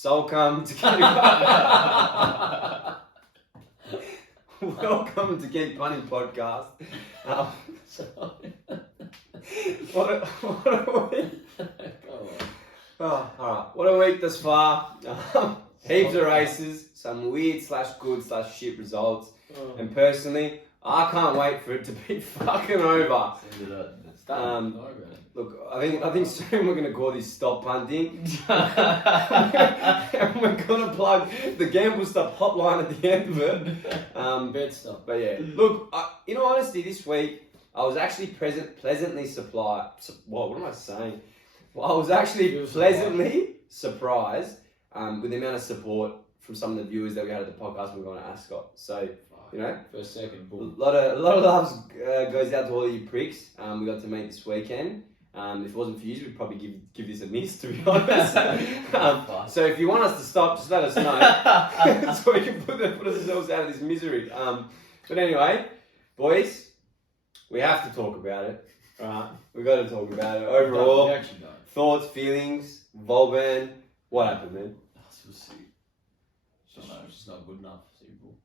Welcome to Welcome to Get Punting Podcast. What a week. Oh, alright. What a week thus far. Heaps of races, some weird / good / shit results. And personally, I can't wait for it to be fucking over. Look, I think soon we're gonna call this Stop Punting. And we're gonna plug the Gamble Stop hotline at the end of it. Bet stop. But yeah, look, in all honesty, this week I was actually pleasantly surprised. What am I saying? Well, I was actually pleasantly surprised with the amount of support from some of the viewers that we had at the podcast when we were going to ASCOT. So, you know, first, second, a lot of love goes out to all you pricks. We got to meet this weekend. If it wasn't for you, we'd probably give this a miss, to be honest. So if you want us to stop, just let us know, so we can put ourselves out of this misery. But anyway, boys, we have to talk about it. Right? We've got to talk about it. Overall, we actually don't. Thoughts, feelings, Volban, what happened, man? It was sick. It's just not good enough. Simple.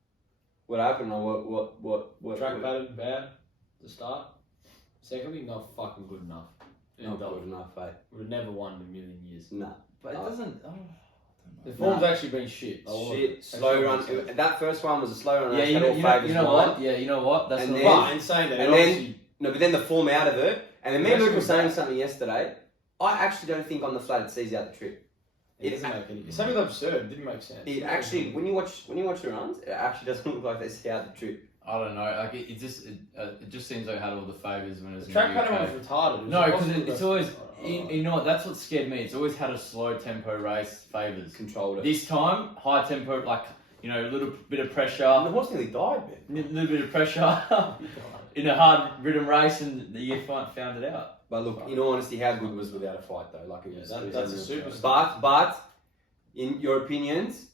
What happened? Or what? Track pattern bad to start. Secondly, not fucking good enough. Not good enough, eh? Would have never won in a million years. No. But it doesn't. The form's actually been shit. Shit, slow run. That first one was a slow run. Yeah, you know what? Yeah, you know what? That's and not then, right. Insane that. And then but then the form out of it. And then me and Luke were saying something yesterday. I actually don't think on the flat it sees out the trip. It doesn't make any. It's something absurd. It didn't make sense. It actually, when you watch the runs, it actually doesn't look like they see out the trip. I don't know. Like it just seems like it had all the favours when it was The in track the pattern UK. was retarded. No, because it's always. You know what? That's what scared me. It's always had a slow tempo race favours. Controlled it. This time, high tempo, like a little bit of pressure. The horse nearly died, man. A little bit of pressure in a hard ridden race, and you found it out. But look, in all honesty, how good was Without a Fight though? Like it was. That's a superstar. But in your opinions,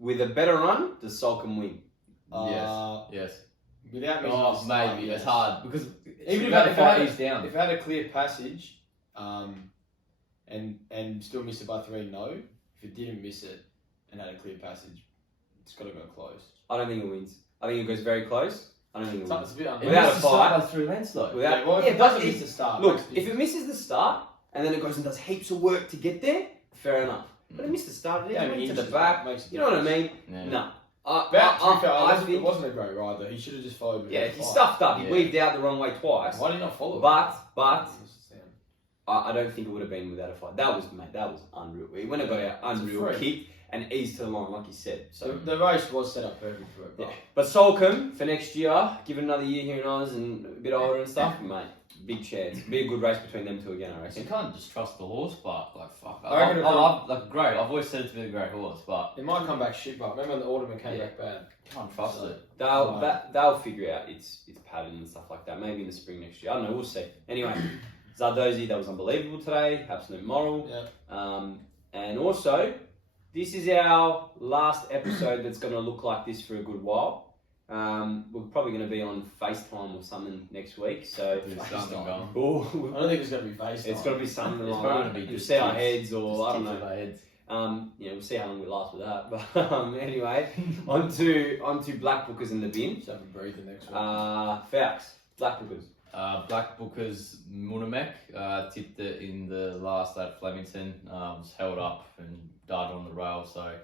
with a better run, does Solcombe win? Yes. Without me, maybe it's hard because even if it had down. If it had a clear passage, and still missed it by 3, no. If it didn't miss it and had a clear passage, it's got to go close. I don't think it wins. I think it goes very close. I don't think it wins. It's a bit Without a fight, by 3 lengths though. if it doesn't miss the start. Look, if it misses the start and then it goes and does heaps of work to get there, fair enough. But it missed the start. It went to the back. You know what I mean? Yeah. No. I think it wasn't a great ride though. He should have just followed. Yeah, he stuffed up. He weaved out the wrong way twice. Why did he not follow? But I don't think it would have been Without a Fight. That was unreal. He went and got out unreal, kicked and eased to the line, like you said. So the race was set up perfect for it. Yeah. But Solcombe for next year, give it another year here in Oz and a bit older and stuff, mate. Big chance. Be a good race between them two again, I reckon. You can't just trust the horse, but like fuck. I reckon great. I've always said it's been a great horse, but it might come back shit. But remember the Alderman came back bad. Can't trust it. They'll figure out its pattern and stuff like that. Maybe in the spring next year. I don't know. We'll see. Anyway, Zardozi, that was unbelievable today. Absolute moral. Yeah. And also, this is our last episode that's going to look like this for a good while. We're probably going to be on FaceTime or something next week. So something going. I don't think it's going to be FaceTime. It's going to be something It's like probably that. gonna be You'll just see our tips. heads, or I don't know. Our heads. We'll see how long we last with that. But anyway, onto BLACKBOOKERS in the bin. Just have a breather next week. FALCS, BLACKBOOKERS. BLACKBOOKERS Munamek tipped it in the last at Flemington. Was held up and died on the rail, so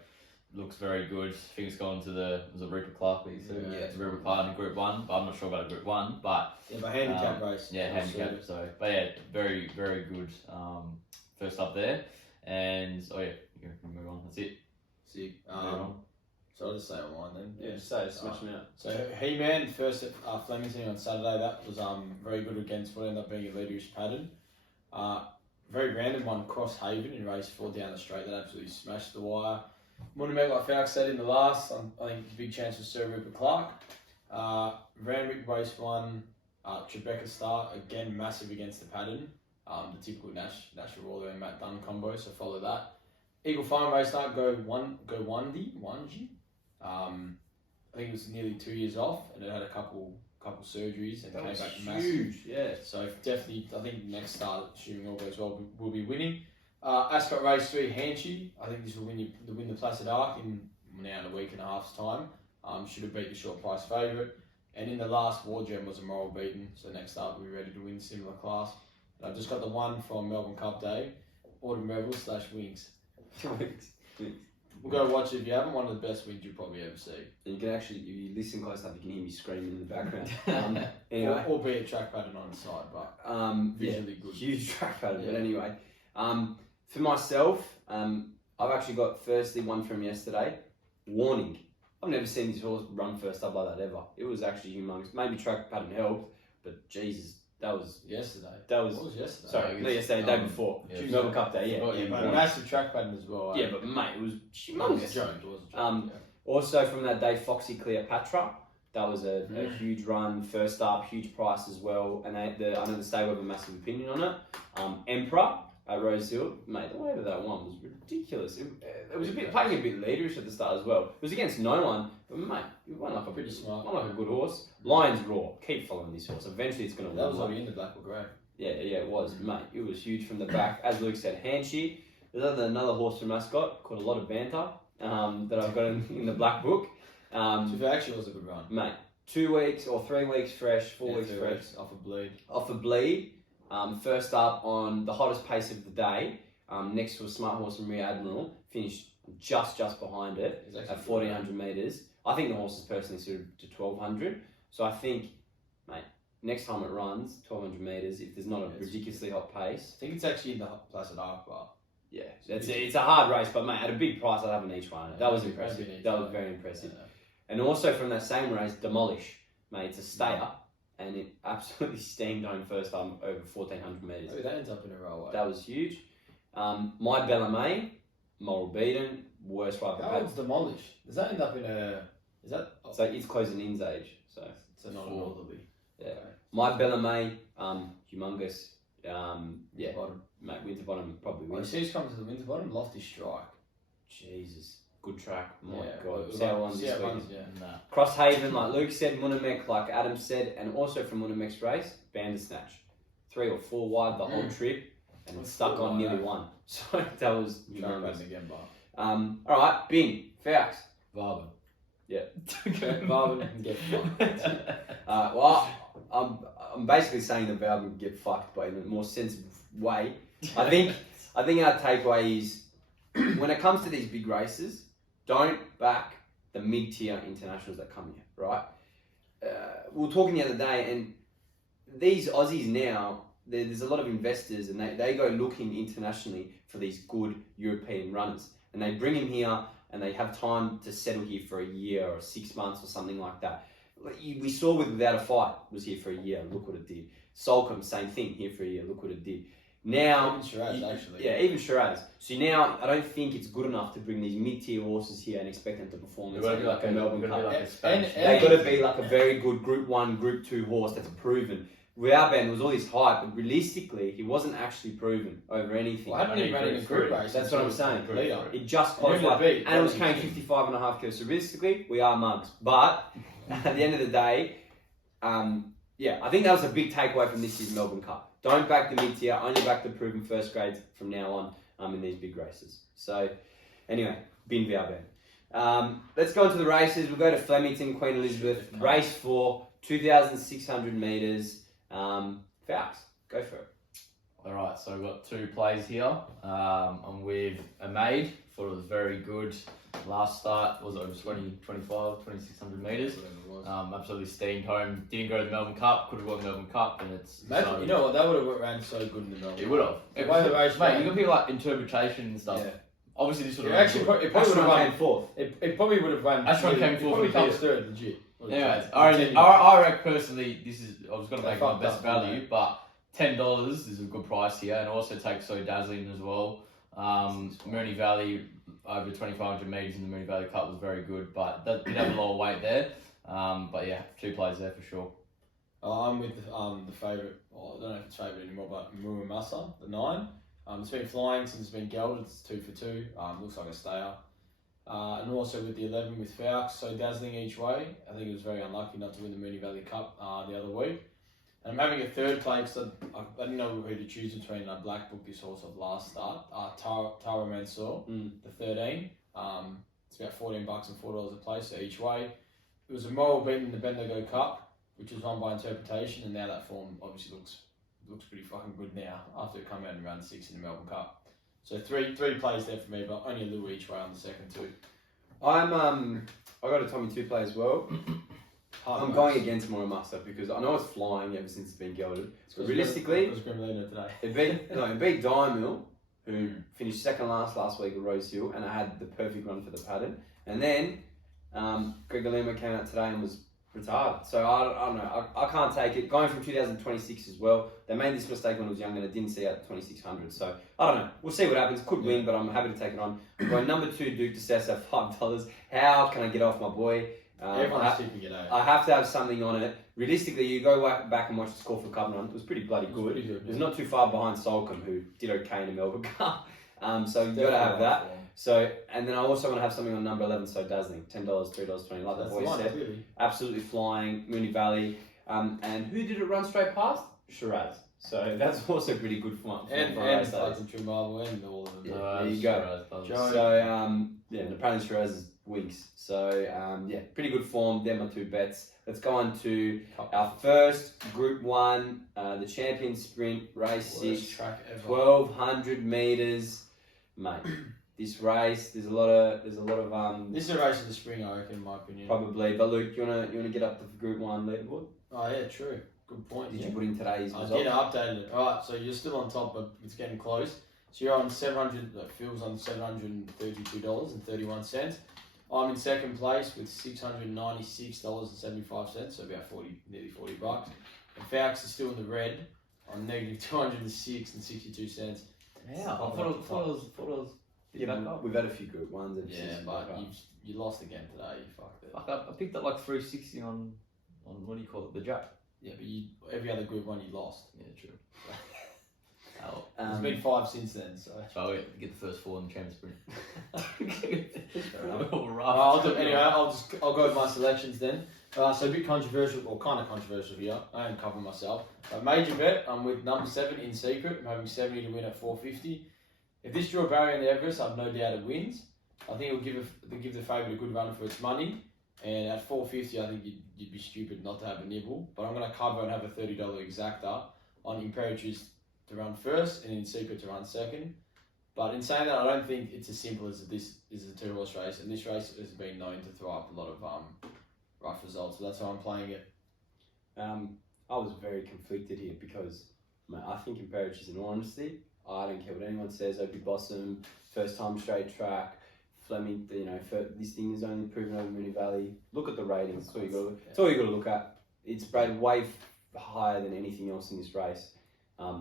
looks very good. I think it's gone to was it Rupert Clark that you said? Yeah, it's Rupert Clark in Group 1, but I'm not sure about a Group 1. But but handicap race. Yeah, handicap. So, but yeah, very, very good first up there. And you can move on. That's it. Sick. On. So I'll just say it online then. Yeah, smash me out. So He-Man first at Flemington on Saturday. That was very good against what ended up being a leaderish pattern. Very random one, Cross Haven in race 4 down the straight. That absolutely smashed the wire. Munamek, like Falc's said in the last, I think big chance for Sir Rupert Clark. Randwick race 1, Tribeca start, again massive against the pattern. The typical National Roller and Matt Dunn combo, so follow that. Eagle Farm race start, go Wanji. I think it was nearly 2 years off, and it had a couple surgeries and came back massive. Huge, yeah. So definitely, I think next start, assuming all goes well, we'll be winning. ASCOT Race 3, Hanchy. I think this will win the Placid Arc in now in a week and a half's time. Should have beat the short price favourite. And in the last War Gem was a moral beaten. So next up, we're ready to win similar class. And I've just got the one from Melbourne Cup Day, Autumn Rebel / Wings. We'll go watch it if you haven't. One of the best wins you'll probably ever see. And you can actually, if you listen close enough, you can hear me screaming in the background. Anyway. Albeit track pattern on the side, but visually good. Huge track pattern. But anyway, for myself, I've actually got firstly one from yesterday. Warning. I've never seen this horse run first up like that ever. It was actually humongous. Maybe track pattern helped, but Jesus, that was yesterday. What was yesterday? Sorry, not yesterday, the day before. Melbourne Cup Day, but a massive track pattern as well. Yeah, but mate, it was humongous. It was a joke. Also from that day, Foxy Cleopatra. That was a huge run, first up, huge price as well. And I know the stable have a massive opinion on it. Emperor at Rosehill, mate, the way that won was ridiculous. It was playing a bit leaderish at the start as well. It was against no one, but mate, it won like a pretty smart, won like a good horse. Lions Raw, keep following this horse. Eventually, it's going to win. That was already in the Black Book, right? Yeah, it was, mate. It was huge from the back. As Luke said, Hanchy. There's another horse from ASCOT called A Lot of Banter that I've got in the Black Book. So it actually was a good run, mate. 2 weeks or 3 weeks fresh, 4 weeks fresh. Off a bleed. Off a bleed. First up on the hottest pace of the day, next to a smart horse from Rear Admiral, finished just behind it at 1400 metres. I think the horse is personally suited to 1200. So I think, mate, next time it runs 1200 metres, if there's not a ridiculously hot pace. I think it's actually in the Placid Arc bar. Yeah, it's a hard race, but mate, at a big price, I'd have an each one. That was impressive. That was very impressive. Yeah. And also from that same race, Demolish, mate, it's a stayer. And it absolutely steamed home first time over 1400 metres. Oh, that ends up in a railway. That was huge. My Bellarmé, moral beaten, worst right. That one's Demolished. Does that end up in a... Is that... So it's closing in's age. So not a northerly. Yeah. Okay. My Bellarmé, humongous. Bottom. Mate, Winterbottom probably wins. Who's come to the Winterbottom? Lofty Strike. Jesus. Good track. My God. See how it runs this weekend. Crosshaven, like Luke said, Munamek, like Adam said, and also from Munamek's race, Bandersnatch. 3 or 4 wide the whole trip, and it's stuck on nearly 1. So that was humongous. Again, alright, Bin, FALCS. Varben. Yeah. Varben can get fucked. Well, I'm basically saying that Varben can get fucked, but in a more sensible way. I think our takeaway is, when it comes to these big races, don't back the mid-tier internationals that come here, right? We were talking the other day, and these Aussies now, there's a lot of investors, and they go looking internationally for these good European runners. And they bring him here, and they have time to settle here for a year or 6 months or something like that. We saw Without a Fight was here for a year, look what it did. Solcombe, same thing, here for a year, look what it did. Now, even Shiraz, actually. Yeah, even Shiraz. So now, I don't think it's good enough to bring these mid-tier horses here and expect them to perform like a Melbourne Cup. They've got to be like a very good Group 1, Group 2 horse that's proven. Without Ben, there was all this hype, but realistically, he wasn't actually proven over anything. Well, I hadn't even run in a group race. That's what I'm saying. It just qualified. And it was carrying 55.5 kilos. So realistically, we are mugs. But at the end of the day, I think that was a big takeaway from this year's Melbourne Cup. Don't back the mid-tier, only back the proven first grades from now on in these big races. So, anyway, Bin VRB. Let's go into the races. We'll go to Flemington, Queen Elizabeth, race 4, 2,600 metres. FALCS, go for it. Alright, so we've got 2 plays here. I'm with a maid. Thought it was very good. Last start was over 2,600 metres. Absolutely steamed home. Didn't go to the Melbourne Cup. Could have won the Melbourne Cup, and it's. Imagine, you know what? That would have ran so good in the Melbourne. It would have. The way the race, mate, you got people like interpretation and stuff. Yeah. Obviously, this would have. Actually, it probably would have run 4th. It probably would have run. Ashton came 4th. Probably comes 3rd, legit. Anyways, I reckon personally, I was going to make my best value, but $10 is a good price here, and also takes So Dazzling as well. Moonee Valley over 2,500 metres in the Moonee Valley Cup was very good, but that did have a lower weight there. But yeah, 2 plays there for sure. I'm with the favourite. Well, I don't know if it's favourite anymore, but Muramasa, the 9. It's been flying since it's been gelded. It's 2 for 2. Looks like a stayer. And also with the 11 with FALCS, So Dazzling each way. I think it was very unlucky not to win the Moonee Valley Cup the other week. And I'm having a third play because I didn't know who to choose between. I black booked this horse of last start, Tara Mansour, the 13. It's about $14 and $4 a place, so each way. It was a moral beat in the Bendigo Cup, which was won by interpretation, and now that form obviously looks pretty fucking good now after it come out in round 6 in the Melbourne Cup. So three plays there for me, but only a little each way on the second two. I got a Tommy 2 play as well. I'm going against Moramusta because I know it's flying ever since it's been gelded. But realistically, it was today. It beat Diamond, who finished second last week at Rosehill, and I had the perfect run for the pattern. And then Gregor Lima came out today and was retarded. So I don't know. I can't take it. Going from 2026 as well. They made this mistake when I was young and I didn't see out 2600. So I don't know. We'll see what happens. Could win, but I'm happy to take it on. I'm going number 2, Duke de Sessa at $5. How can I get off my boy? Everyone's tipping it out. I have to have something on it. Realistically, you go back and watch the score for Cup run. It was pretty bloody good. It was not too far behind Solcombe, who did okay in the Melbourne Cup. So you've got to have that. So, and then I also want to have something on number 11, so Dazzling. $10, $3.20, like the boys said. Really. Absolutely flying, Mooney Valley. And who did it run straight past? Shiraz. So that's also pretty good for and fucking Marvel and all of them. Yeah, there you go. So, and apparently Shiraz is Winks. So, pretty good form. They're my 2 bets. Let's go on to our first Group 1, the Champion Sprint, race 6, 1200 metres. Mate, this race, there's a lot of this is a race of the spring, I reckon, in my opinion. Probably, but Luke, you wanna get up the Group 1 leaderboard? Oh yeah, true. Good point. Did you put in today's result? I did, updated it. Alright, so you're still on top, but it's getting close. So you're on 700, Phil's on $732.31. I'm in second place with $696.75, so about nearly $40. And FALCS is still in the red on negative $206.62. Yeah, I thought it was. We've had a few Group 1s. But you lost again today. You fucked it. Fuck, I picked up like 360 on what do you call it, the Jack. Yeah, but every other Group 1 you lost. Yeah, true. There's been 5 since then, so. So I get the first 4 in the Champions Sprint. I'll go with my selections then. So a bit controversial, or kind of controversial here. I am covering myself. A major bet. I'm with number 7 in secret. I'm having 70 to win at 450. If this drew a barrier in the Everest, I've no doubt it wins. I think it'll give the favourite a good run for its money. And at 450, I think you'd be stupid not to have a nibble. But I'm going to cover and have a $30 exacta on Imperatrice to run first and in secret to run second. But in saying that, I don't think it's as simple as this is a 2-horse race. And this race has been known to throw up a lot of rough results. So that's how I'm playing it. I was very conflicted here because I think Imperatrice, in all honesty, I don't care what anyone says. Opie Blossom, first time straight track. Fleming, this thing is only proven over Mooney Valley. Look at the ratings. That's all you got to look at. It's rated way higher than anything else in this race. I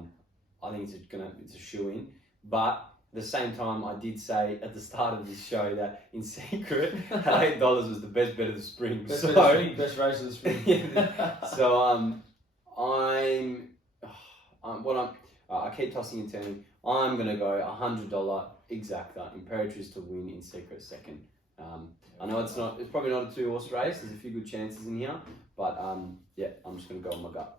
think it's a shoe-in. But at the same time, I did say at the start of this show that in secret, at $8 was the best bet of the spring. Best race of the spring. So I keep tossing and turning. I'm gonna go $100 exacta Imperatrice to win in secret second. I know it's probably not a 2-horse race. There's a few good chances in here, but I'm just gonna go on my gut.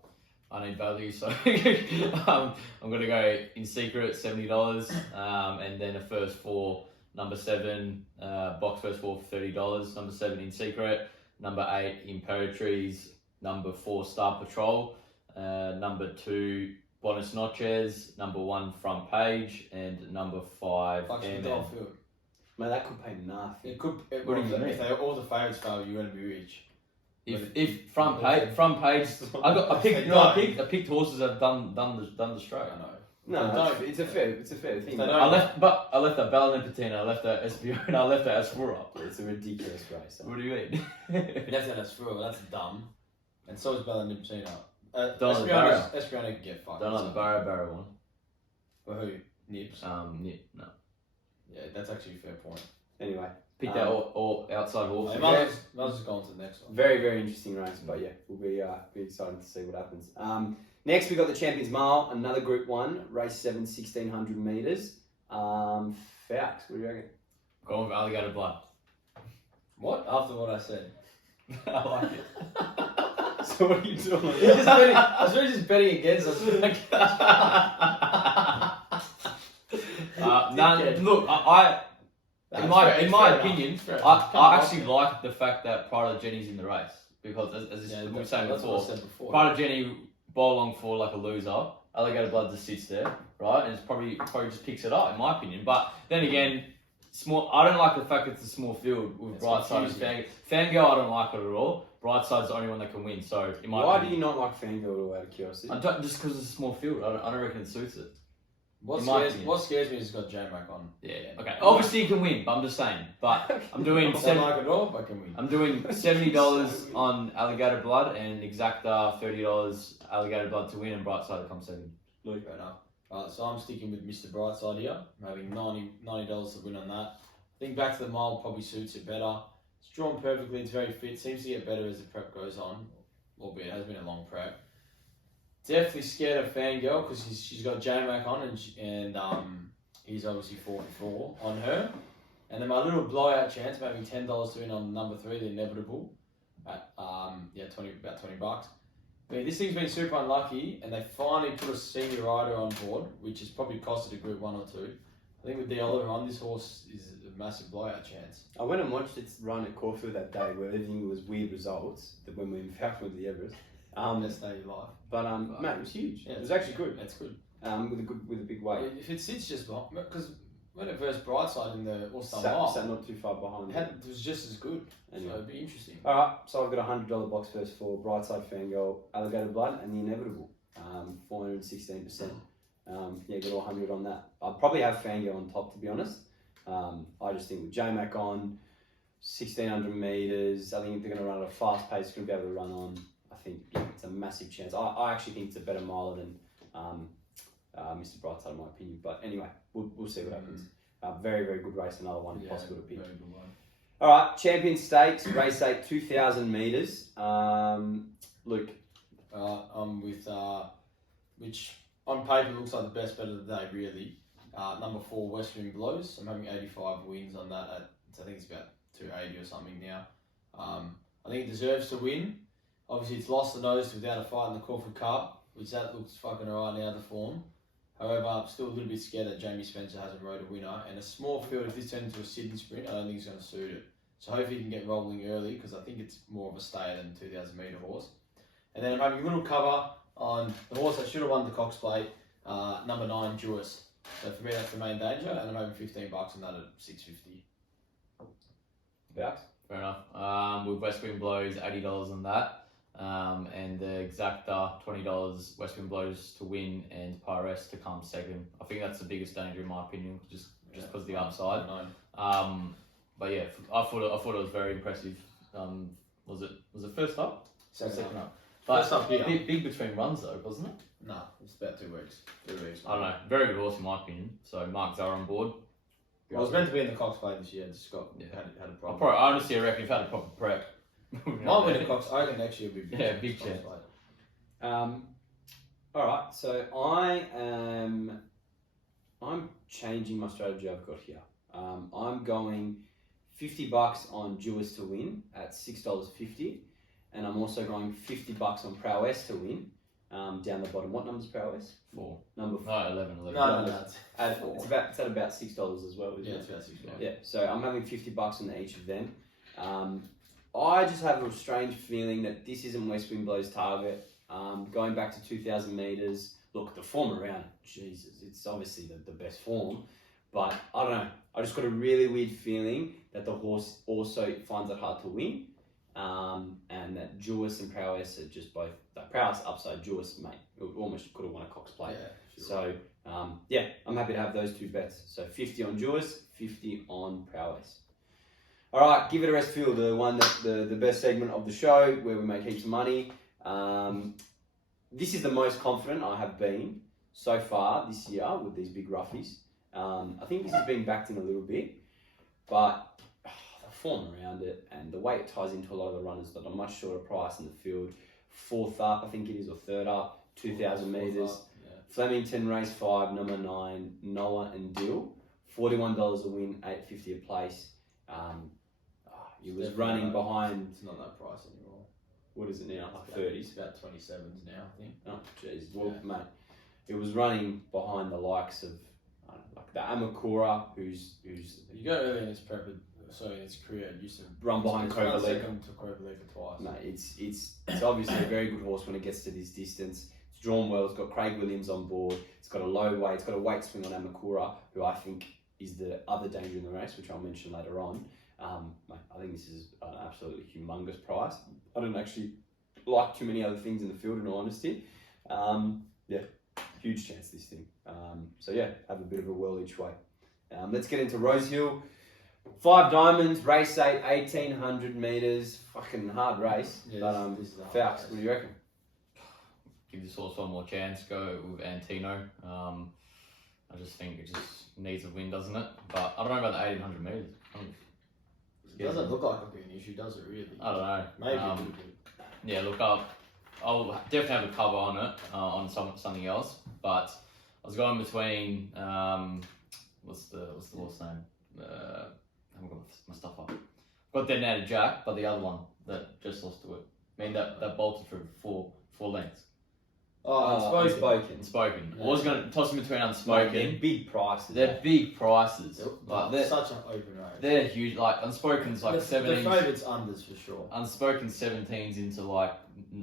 I need value, so I'm gonna go in secret $70, and then a first 4, number 7, box first 4 for $30. Number 7 in secret, number 8 Imperatrice, number 4 Star Patrol, number 2 Bonus Notches, number 1 Front Page, and number 5 Airman. Man, that could pay nothing. It could. If all the favourites fail, you're going to be rich. If front page, I picked horses that have done the stroke. I know. No, it's a fair thing. I left that Ballon Patina, I left that SBO, and I left that Asfura. It's a ridiculous race. What do you mean? That's an Asfura. That's dumb. And so is Ballon Patina. Espiona can get fucked. Don't like the Barrow one. For who? Nibs? Nib, no. Yeah, that's actually a fair point. Anyway. Picked out all outside horses. Might just go on to the next one. Very, very interesting race, but yeah, we'll be excited to see what happens. Next, we got the Champions Mile, another Group 1, race 7, 1600 metres. FALCS, what do you reckon? Go with Alligator Blood. What? After what I said. I like it. So what are you doing? I was really just betting against us. Look, in my opinion, I actually like the fact that Pride Jenny's in the race because, as we were saying before, Pride Jenny bowl along for like a loser. Alligator Blood just sits there, right, and it's probably just picks it up, in my opinion. But then again, small. I don't like the fact that it's a small field with Brightside and Fangirl. I don't like it at all. Brightside's the only one that can win. So, in my opinion, do you not like Fangirl out of curiosity? Just because it's a small field. I don't reckon it suits it. What scares me is it's got J-Mac on. Yeah. Okay. Obviously, you can win, but I'm just saying. But I'm doing I don't like it at all, but I can win. I'm doing $70 on Alligator Blood and Exacta $30 Alligator Blood to win, and Brightside to come second. Fair enough. Alright, so I'm sticking with Mr. Brightside here. I'm having $90 to win on that. I think back to the mile probably suits it better. It's drawn perfectly. It's very fit. Seems to get better as the prep goes on, albeit it has been a long prep. Definitely scared of Fangirl because she's got J-Mac on and he's obviously 44 on her. And then my little blowout chance, I'm having $10 to win on number 3, the Inevitable, at about $20. I mean, this thing's been super unlucky, and they finally put a senior rider on board, which has probably costed a Group 1 or 2. I think with the Oliver on, this horse is a massive blowout chance. I went and watched its run at Caulfield that day where everything was weird results, that when we in fact went to the Everest. Best day of your life. But mate, it was huge. Yeah, it was actually good. That's good. With a big weight. If it sits just behind, because when it versed Brightside in the All-Star Sat Mile, not too far behind. it was just as good. Anyway. So it'd be interesting. All right, so I've got a $100 box first for Brightside, Fangirl, Alligator Blood, and the Inevitable, 416%. Yeah, got all 100 on that. I'll probably have Fangirl on top, to be honest. I just think with J-Mac on, 1,600 meters, I think if they're going to run at a fast pace, going to be able to run on. I think it's a massive chance. I actually think it's a better miler than Mr. Brightside, in my opinion. But anyway, we'll see what happens. Very, very good race. Another one possible to pick. All right, Champion Stakes, race 8, 2,000 meters. Luke. I'm with, which on paper looks like the best bet of the day, really. Number 4, West Wing Blows. I'm having 85 wins on that. I think it's about 280 or something now. I think it deserves to win. Obviously, it's lost the nose without a fight in the Caulfield Cup, which that looks fucking alright now, the form. However, I'm still a little bit scared that Jamie Spencer hasn't rode a winner. And a small field, if this turns into a Sydney sprint, I don't think it's going to suit it. So hopefully he can get rolling early, because I think it's more of a stayer than a 2,000 metre horse. And then I'm having a little cover on the horse that should have won the Cox Plate, number 9, Jewess. So for me, that's the main danger, and I'm having $15 on that at $6.50. Bouts? Fair enough. With West Wing Blows, $80 on that. And the Exacta, $20, West Wing Blows to win and Pyres to come second. I think that's the biggest danger in my opinion, just because of the upside. But yeah, I thought it was very impressive. Was it first up? Second up. But first up here. Big between runs though, wasn't it? No, it's about 2 weeks. 3 weeks. I don't know. Very good horse in my opinion. So Mark Zara on board. Well, I was meant to be in the Cox Plate this year, just had a problem. I honestly reckon if I had a proper prep. Might win the Cox. I reckon next year will be big. Yeah, big chance. All right, so I'm changing my strategy I've got here. I'm going $50 on Jewess to win at $6.50, and I'm also going $50 on Prowess to win down the bottom. What number's Prowess? 4. Number 4. No, 11. No. It's at about $6 as well, isn't it? Yeah, it's about $6. Yeah, so I'm having $50 on each of them. I just have a strange feeling that this isn't West Wing Blow's target. Going back to 2,000 metres, look, the form around, Jesus, it's obviously the best form. But I don't know, I just got a really weird feeling that the horse also finds it hard to win. And that Jewess and Prowess are just both, Prowess upside, Jewess, mate, almost could have won a Cox Plate. Yeah, sure. So, yeah, I'm happy to have those 2 bets. So 50 on Jewess, 50 on Prowess. All right, give it a rest, Phil, the one that the best segment of the show where we make heaps of money. This is the most confident I have been so far this year with these big roughies. I think this has been backed in a little bit, but the form around it and the way it ties into a lot of the runners that are much shorter price in the field. 4th up, I think it is, or 3rd up, 2,000 metres. Yeah. Flemington, race 5, number 9, Noah and Dill. $41 a win, $8.50 a place. He was running behind. It's not that price anymore. what is it now? Like It's 30s. about 27s now, I think. Oh, jeez. Well, Yeah. mate, it was running behind the likes of like the Amakura, who's You go early in his prep, in his career, it used to run behind Cobra League. second to Cobra League twice. Mate, it's obviously a very good horse when it gets to this distance. It's drawn well. It's got Craig Williams on board. It's got a low weight. It's got a weight swing on Amakura, who I think is the other danger in the race, which I'll mention later on. Mate, I think this is an absolutely humongous price. I don't actually like too many other things in the field, in all honesty. Yeah, huge chance this thing. So yeah, have a bit of a whirl each way. Let's get into Rosehill. 5 diamonds, race 8, 1800 metres. Fucking hard race. Yeah, But this is a hard FALCS, race. what do you reckon? Give this horse one more chance. Go with Antino. I just think it just needs a win, doesn't it? But I don't know about the 1800 metres. It doesn't look like it'll be an issue, does it really? I don't know. Maybe a little bit. Yeah, look up. I'll definitely have a cover on it on something else. But I was going between what's the horse name? I haven't got my stuff up. Got Detonated Jack, but the other one that just lost to it. I mean that bolted for four lengths. Unspoken. Unspoken. Yeah. I was going to toss them between They're Unspoken. big prices. They're big prices. Like They're such an open race. they're huge. Like Unspoken's like the 17s. favourites unders for sure. Unspoken 17s into like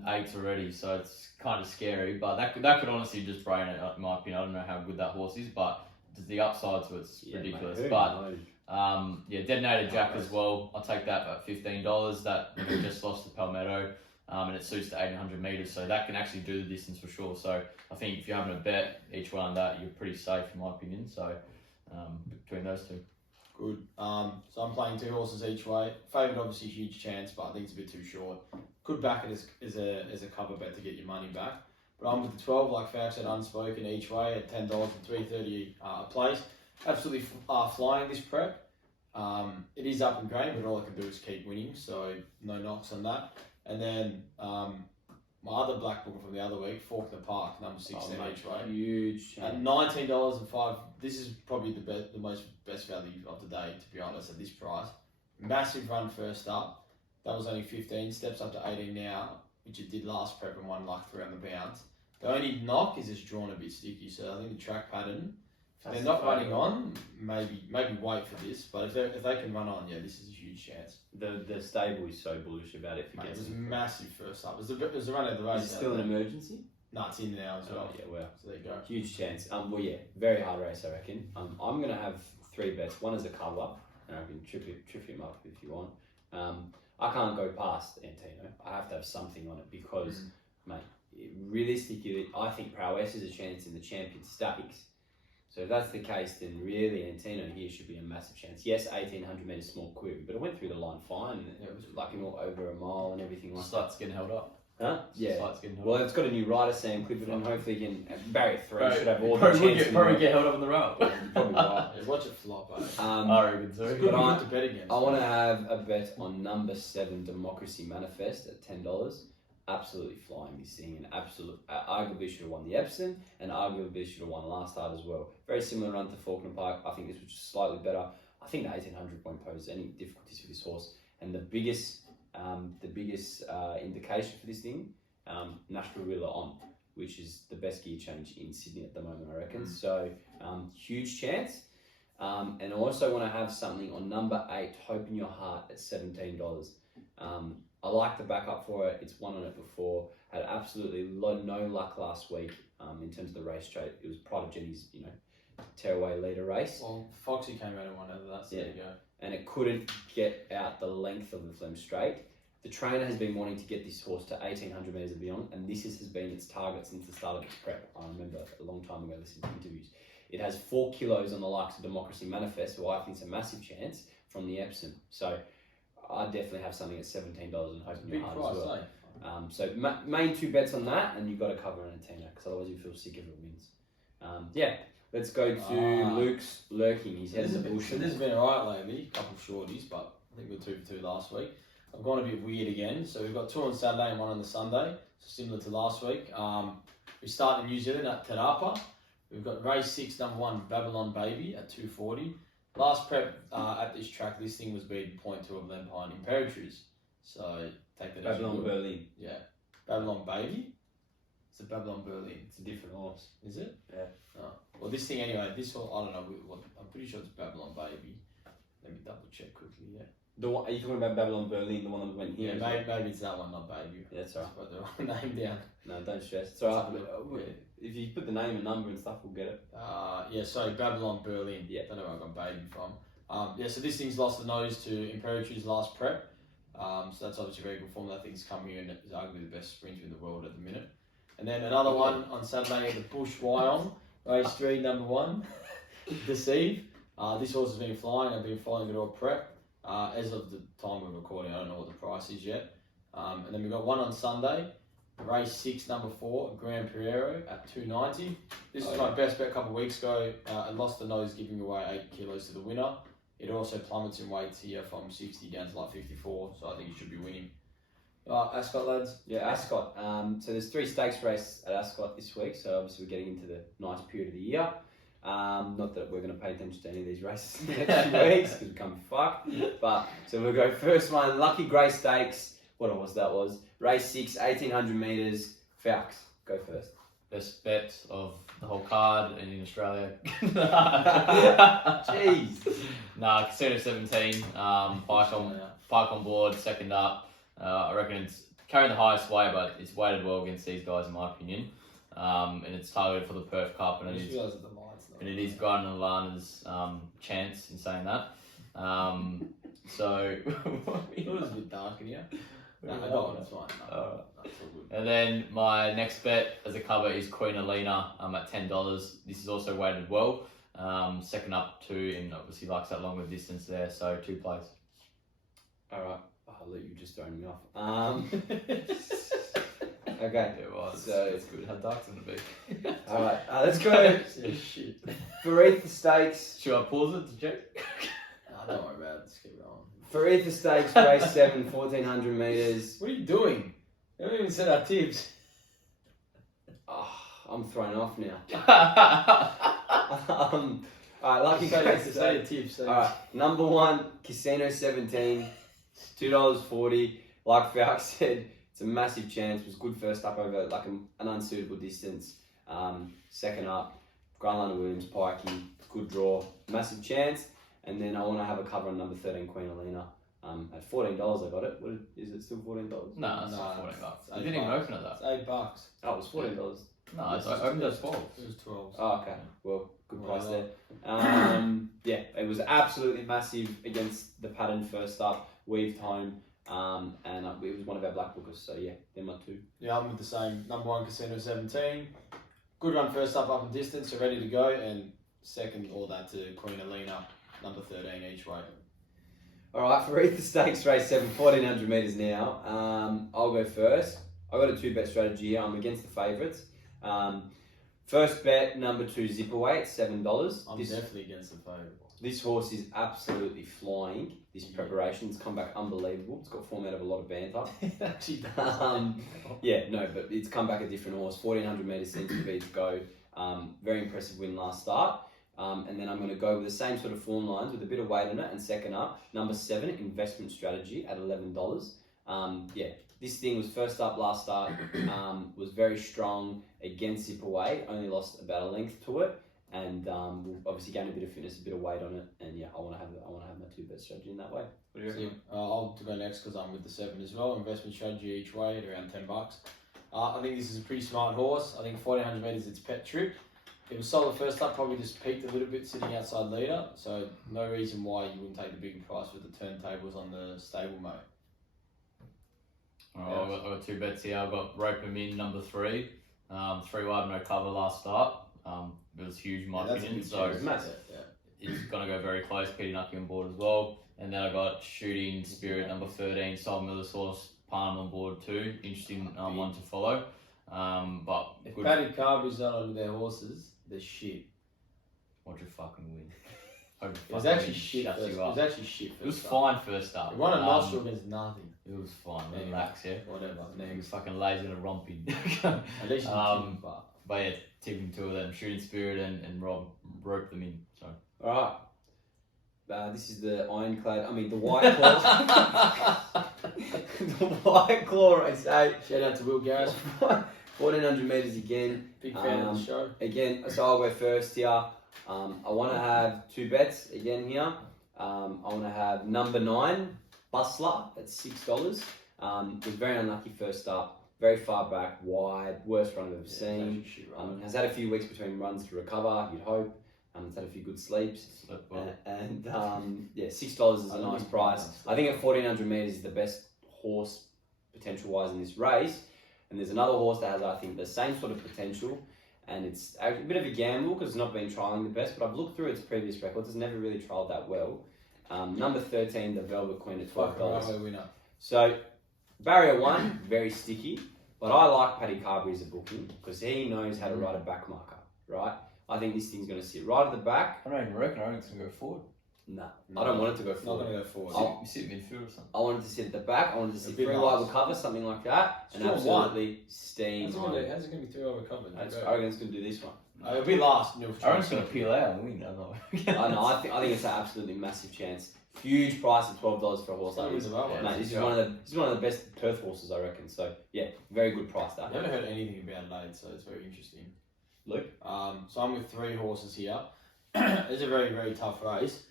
8s already, so it's kind of scary. But that could honestly just brain it, in my opinion. I don't know how good that horse is, but the upside to it's ridiculous. Mate, but Detonated Jack as well. I'll take that at $15. That we just lost to Palmetto, and it suits the 1800 metres, so that can actually do the distance for sure. So I think if you're having a bet each one on that, you're pretty safe in my opinion. So between those two. Good. So I'm playing 2 horses each way. Favourite obviously huge chance, but I think it's a bit too short. Could back it as a cover bet to get your money back. But I'm with the 12, like FALCS said, Unspoken each way at $10 and $3.30 a place. Absolutely flying this prep. It is up and green, but all I can do is keep winning, so no knocks on that. And then my other black booker from the other week, Fork in the Park, number 16 each way. Huge At chance. $19.05, this is probably the best value of the day, to be honest, at this price. Massive run first up. That was only 15, steps up to 18 now, which it did last prep and won like 3 on the bounce. The only knock is it's drawn a bit sticky, so I think the track pattern, if they're not running on, maybe wait for this, but if they can run on, yeah, this is a huge chance. The stable is so bullish about it. Mate, it was massive first up. It was the run of the race. Is it still an emergency? No, it's in now as well. Oh, yeah, well, So there you go. huge chance. Well, yeah, very hard race, I reckon. I'm gonna have 3 bets. One is a cover, and I can trip him up if you want. I can't go past Antino. I have to have something on it because, mate, realistically, I think Prowess is a chance in the Champion Stakes. So if that's the case, then really Antino here should be a massive chance. Yes, 1800 metres small query, but it went through the line fine. And it was like over a mile and everything like that. Starts getting held up. Huh? Yeah. Starts getting held Well, up. it's got a new rider, Sam Clifford, and hopefully he can barrier 3 should have all the probably chance. get held up on the rail. Probably right. Yeah, watch it flop, eh? I reckon so. It's good but to bet against. I want to have a bet on number 7, Democracy Manifest at $10. Absolutely flying this thing, and arguably should have won the Epsom, and arguably should have won last start as well. Very similar run to Falkner Park. I think this was just slightly better. I think the 1800 won't pose any difficulties for this horse. And the biggest indication for this thing, National Wheeler on, which is the best gear change in Sydney at the moment, I reckon. So huge chance. And I also want to have something on number 8, Hope in Your Heart at $17. I like the backup for it. It's won on it before. Had absolutely no luck last week in terms of the race straight. It was Pride of Jenny's, tearaway leader race. Well, Foxy came out and won over that, so there you go. And it couldn't get out the length of the Flem Straight. The trainer has been wanting to get this horse to 1800 metres and beyond, and this has been its target since the start of its prep. I remember a long time ago listening to interviews. It has 4 kilos on the likes of Democracy Manifest, who I think is a massive chance from the Epsom. So I definitely have something at $17 and Hope in Your Heart as well. So main 2 bets on that, and you've got to cover an Antino, because otherwise you feel sick if it wins. Let's go to Luke's Lurking. He's heading the bush. This has been alright lately, a couple of shorties, but I think we're 2 for 2 last week. I've gone a bit weird again, so we've got 2 on Saturday and 1 on the Sunday, so similar to last week. We start in New Zealand at Te Rapa. We've got race 6, number 1, Babylon Baby at 240. Last prep at this track, this thing was beaten 0.2 of Lempine Imperatrice. So take that Babylon as you will. Berlin. Yeah. Babylon Baby? It's a Babylon Berlin. It's a different horse. Is it? Yeah. Oh. Well, this thing anyway, this horse, I don't know, I'm pretty sure it's Babylon Baby. Let me double check quickly, yeah. The one, are you talking about Babylon Berlin, the one that went here? Yeah, maybe it's that one, not Baby. Yeah, that's alright. Put the wrong name down. No, don't stress. It's alright. If you put the name and number and stuff, we'll get it. Yeah, so Babylon Berlin. Yeah. Don't know where I got Baby from. Yeah, so this thing's lost the nose to Imperatrice's last prep. So that's obviously very good form. That thing's come here and is arguably the best sprinter in the world at the minute. And then another one on Saturday, the Bush Wyong, race 3, number 1, Deceive. This horse has been flying. I've been following it all prep. As of the time we're recording, I don't know what the price is yet. And then we've got one on Sunday, race 6, number 4, Grand Prairie at 290. This is my best bet a couple of weeks ago. It lost the nose, giving away 8 kilos to the winner. It also plummets in weights here from 60 down to like 54, so I think it should be winning. Ascot, lads? Yeah, Ascot. So there's 3 stakes race at Ascot this week, so obviously we're getting into the nice period of the year. Not that we're going to pay attention to any of these races in the next few weeks, because we can't be fucked. But, so we'll go first one, Lucky Grey Stakes. What was that was? Race 6, 1800 metres, FALCS. Go first. Best bet of the whole card and in Australia. Jeez. Nah, Casino 17, Pike on board, second up. I reckon it's carrying the highest weight, but it's weighted well against these guys in my opinion. And it's targeted for the Perth Cup, and it is Garden and Lana's chance in saying that. So, It was a bit dark in here. No, it's fine. No, that's all good. And then my next bet as a cover is Queen Alina at $10. This is also weighted well. Second up 2, and obviously likes that longer distance there, so 2 plays. Alright, I'll let you just throw me off. Okay, So it's good. How dark's it gonna be? alright, let's go. Shit. Faritha Stakes. Should I pause it to check? Don't worry about it. Let's keep going. Faritha Stakes, race 7, 1400 metres. What are you doing? You haven't even said our tips. Oh, I'm thrown off now. Alright, Lucky Grey Say Stakes. your tips. Alright, number 1, Casino 17, $2.40. Like FALCS said, it's a massive chance. It was good first up over like an unsuitable distance. Second up, Grandlander Williams, Pikey, good draw, massive chance. And then I want to have a cover on number 13, Queen Alina. At $14, I got it. Is it still $14? No, it's not $14. I didn't even open it that. It's $8. Oh, it was $14. No, I opened it at 12. It was 12. Oh, okay. Well, good price there. Yeah, it was absolutely massive against the pattern first up, weaved home, and it was one of our black bookers. So yeah, they're my 2. Yeah, I'm with the same. Number 1, Casino 17. Good run first up and distance, so ready to go. And second, all that to Queen Alina, number 13 each way. Alright, for Faritha Stakes race 7, 1400 metres now. I'll go first. I've got a 2-bet strategy here. I'm against the favourites. First bet, number 2, Zipperweight, $7. I'm definitely against the favourite. This horse is absolutely flying. This preparation, it's come back unbelievable. It's got form out of a lot of banter. Actually does. Yeah, no, but it's come back a different horse. 1400 metres seems to be to go. Very impressive win last start. And then I'm going to go with the same sort of form lines with a bit of weight in it. And second up, number 7, Investment Strategy at $11. Yeah, this thing was first up last start. Was very strong against Zipperweight. Only lost about a length to it. And we'll obviously gain a bit of fitness, a bit of weight on it. And yeah, I want to have my 2-bet strategy in that way. What do you reckon? I'll go next because I'm with the 7 as well. Investment Strategy each way at around $10. I think this is a pretty smart horse. I think 1400 metres its pet trip. It was solid first up, probably just peaked a little bit sitting outside leader, so no reason why you wouldn't take the bigger price with the turntables on the stable mate. I've got 2 bets here. I've got Rope 'em in, number 3. 3 wide, no cover last start. It was huge in my opinion, so It's massive. it's going to go very close. Peter Nucky on board as well. And then I got Shooting Spirit, number 13, Sol Miller's horse, Palm on board too. Interesting one to follow. But If good. Paddy Carberry's not on their horses, they're shit. Watch your fucking win. It was actually shit. Shuts First, you it was up. actually shit. It was first up. fine first up. It won a nostril against nothing. It was fine. Anyway, Relax, yeah. Whatever. He was Next. fucking lazy and a romping. At least you didn't, but But yeah, tipping 2 of them, Shooting Spirit and Rob rope them in. So Alright. This is the the white cloth. The White Claw Race 8. Shout out to Will Garris. 1400 metres again. Big fan of the show. Again, so I'll go first here. I want to have 2 bets again here. I want to have number 9, Bustler, at $6. Was very unlucky first up. Very far back, wide, worst run I've ever seen. Has had a few weeks between runs to recover, you'd hope. It's had a few good sleeps. And yeah, $6 is a nice price. I think at 1400 metres is the best horse potential-wise in this race. And there's another horse that has, I think, the same sort of potential. And it's a bit of a gamble because it's not been trialling the best. But I've looked through its previous records. It's never really trialled that well. Number 13, the Velvet Queen at $12. Winner. So, barrier 1, very sticky. But I like Paddy Carberry as a booking because he knows how to ride a back marker, right? I think this thing's going to sit right at the back. I don't even reckon. I think it's going to go forward. No, I don't want it to go forward. Not going to go forward. You sit midfield or something. I want it to sit at the back. I want it to sit A bit 3 nice. wide with cover, something like that. And Still absolutely steam How's on it it. going to be 3 over covered? I reckon it's going to do this one. It'll be last. I reckon it's going to peel out and win. I don't know. I know. I think it's an absolutely massive chance. Huge price of $12 for a horse like this. Mate, this is one of the best Perth horses, I reckon. So yeah, very good price I there. haven't heard anything about Nate, so it's very interesting. Luke? So I'm with 3 horses here. It's a very, very tough race.